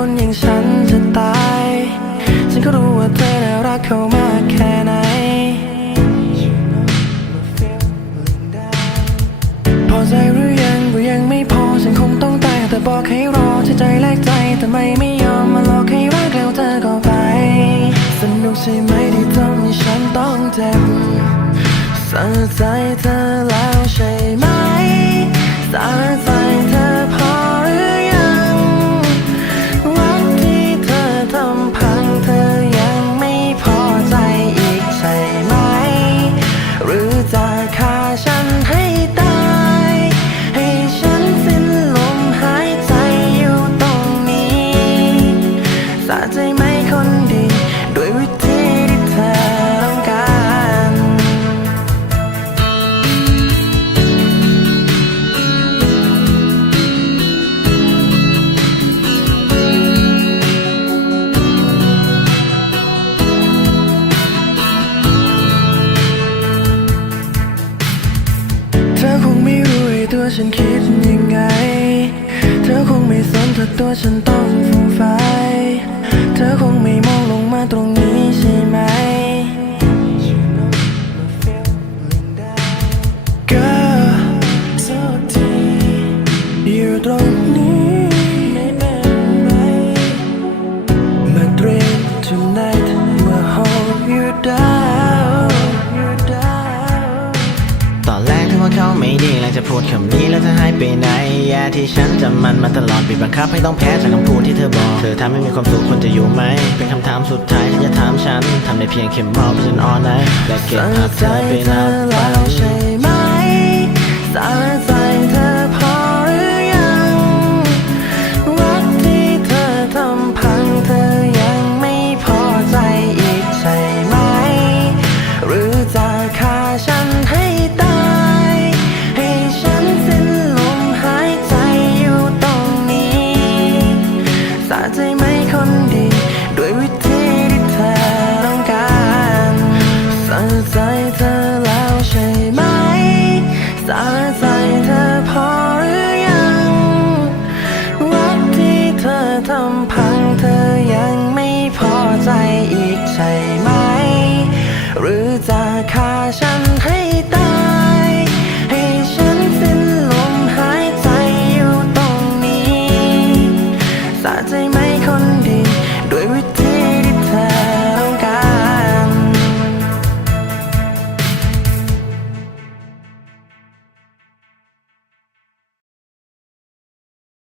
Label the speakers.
Speaker 1: คนอย่างฉันจะตาย ฉันก็รู้ว่าเธอน่ารักเขามากแค่ไหน พอใจหรือยังก็ยังไม่พอ ฉันคงต้องตายแต่บอกให้รอที่ใจแลกใจแต่ไม่ไม่ยอมมาหลอกให้รักแล้วเธอก็ไป สนุกใช่ไหมที่ทำให้ฉันต้องเจ็บสะใจเธอแล้วใช่ไหมสะใจ ฉันคิดยังไง เธอคงไม่สนถ้าตัวฉันต้องฟูมไฟเธอคงไม่มองลงมาตรงนี้ใช่ไหม Girl สักทีอยู่ตรงนี้ ไม่
Speaker 2: ดีแล้วจะพูดคำนี้แล้วจะหายไปไหนยาที่ฉันจำมันมาตลอดบีบบังคับให้ต้องแพ้จากคำพูดที่เธอบอก เธอทำให้มีความสุขคนจะอยู่ไหม เป็นคำถามสุดท้ายที่จะถามฉันทำได้เพียงแค่มองไปจนอ่อนไหนและเก็บภาพเธอไปนับฝั
Speaker 1: แล้ว
Speaker 2: น
Speaker 1: ไป